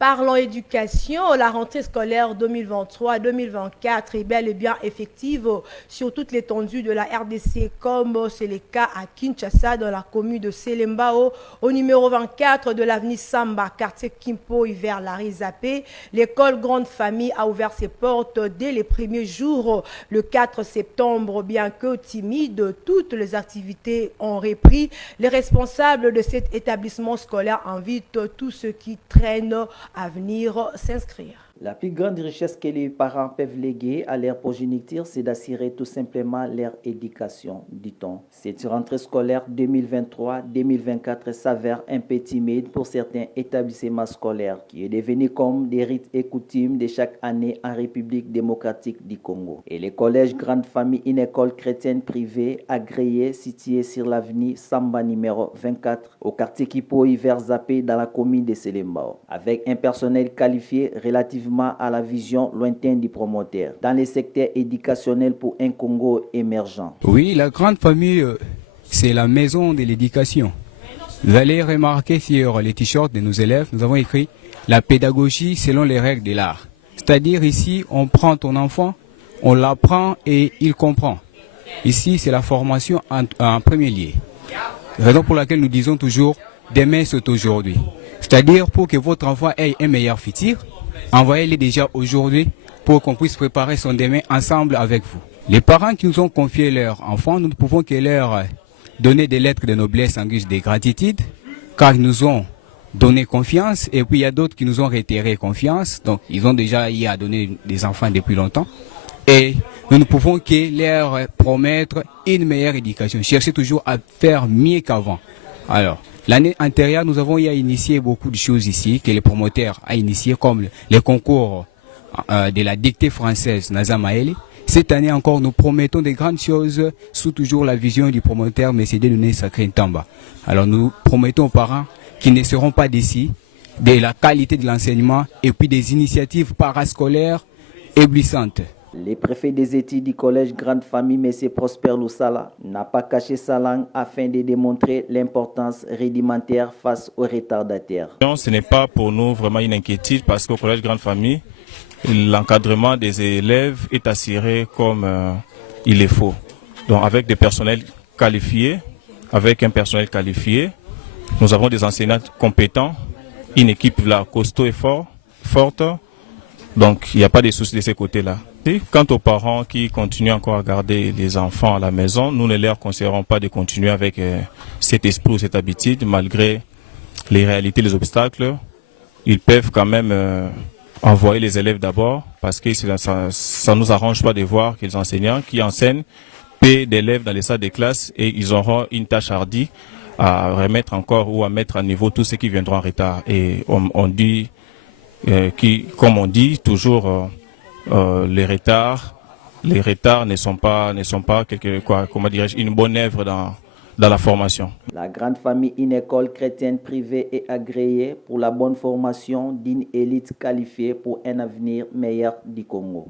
Parlons éducation, la rentrée scolaire 2023-2024 est bel et bien effective sur toute l'étendue de la RDC, comme c'est le cas à Kinshasa, dans la commune de Selembao, au numéro 24 de l'avenue Samba, quartier Kimpo, vers la Rizapé. L'école Grande Famille a ouvert ses portes dès les premiers jours, le 4 septembre. Bien que timide, toutes les activités ont repris. Les responsables de cet établissement scolaire invitent tous ceux qui traînent à venir s'inscrire. La plus grande richesse que les parents peuvent léguer à leur progéniture, c'est d'assurer tout simplement leur éducation, dit-on. Cette rentrée scolaire 2023-2024 s'avère un peu timide pour certains établissements scolaires, qui est devenu comme des rites et coutumes de chaque année en République démocratique du Congo. Et le collège Grande Famille, une école chrétienne privée agréée située sur l'avenue Samba numéro 24 au quartier Kipoï vers Zappé dans la commune de Selembao, avec un personnel qualifié relativement à la vision lointaine du promoteur dans les secteurs éducationnels pour un Congo émergent. Oui, la Grande Famille, c'est la maison de l'éducation. Vous allez remarquer sur les t-shirts de nos élèves, nous avons écrit la pédagogie selon les règles de l'art. C'est-à-dire ici, on prend ton enfant, on l'apprend et il comprend. Ici, c'est la formation en premier lieu. Raison pour laquelle nous disons toujours, demain c'est aujourd'hui. C'est-à-dire pour que votre enfant ait un meilleur futur, envoyez-les déjà aujourd'hui pour qu'on puisse préparer son demain ensemble avec vous. Les parents qui nous ont confié leurs enfants, nous ne pouvons que leur donner des lettres de noblesse en guise de gratitude, car ils nous ont donné confiance, et puis il y a d'autres qui nous ont retiré confiance, donc ils ont déjà eu à donner des enfants depuis longtemps. Et nous ne pouvons que leur promettre une meilleure éducation, chercher toujours à faire mieux qu'avant. Alors, l'année antérieure, nous avons eu à initier beaucoup de choses ici, que les promoteurs ont initié, comme les concours de la dictée française Naza Maëli. Cette année encore, nous promettons de grandes choses sous toujours la vision du promoteur M. Dedoné Sacré Ntamba. Alors, nous promettons aux parents qui ne seront pas d'ici, de la qualité de l'enseignement et puis des initiatives parascolaires éblouissantes. Le préfet des études du collège Grande Famille, M. Prosper Loussala, n'a pas caché sa langue afin de démontrer l'importance rudimentaire face aux retardataires. Non, ce n'est pas pour nous vraiment une inquiétude parce qu'au collège Grande Famille, l'encadrement des élèves est assuré comme il est faut. Donc avec des personnels qualifiés, avec un personnel qualifié, nous avons des enseignants compétents, une équipe là costaud et forte. Donc il n'y a pas de soucis de ces côtés-là. Et quant aux parents qui continuent encore à garder les enfants à la maison, nous ne leur conseillerons pas de continuer avec cet esprit ou cette habitude, malgré les réalités, les obstacles. Ils peuvent quand même envoyer les élèves d'abord, parce que ça nous arrange pas de voir que les enseignants qui enseignent paient d'élèves dans les salles de classe et ils auront une tâche hardie à remettre encore ou à mettre à niveau tous ceux qui viendront en retard. Et on dit, comme on dit toujours, les retards ne sont pas une bonne œuvre dans la formation. La Grande Famille, une école chrétienne privée et agréée pour la bonne formation d'une élite qualifiée pour un avenir meilleur du Congo.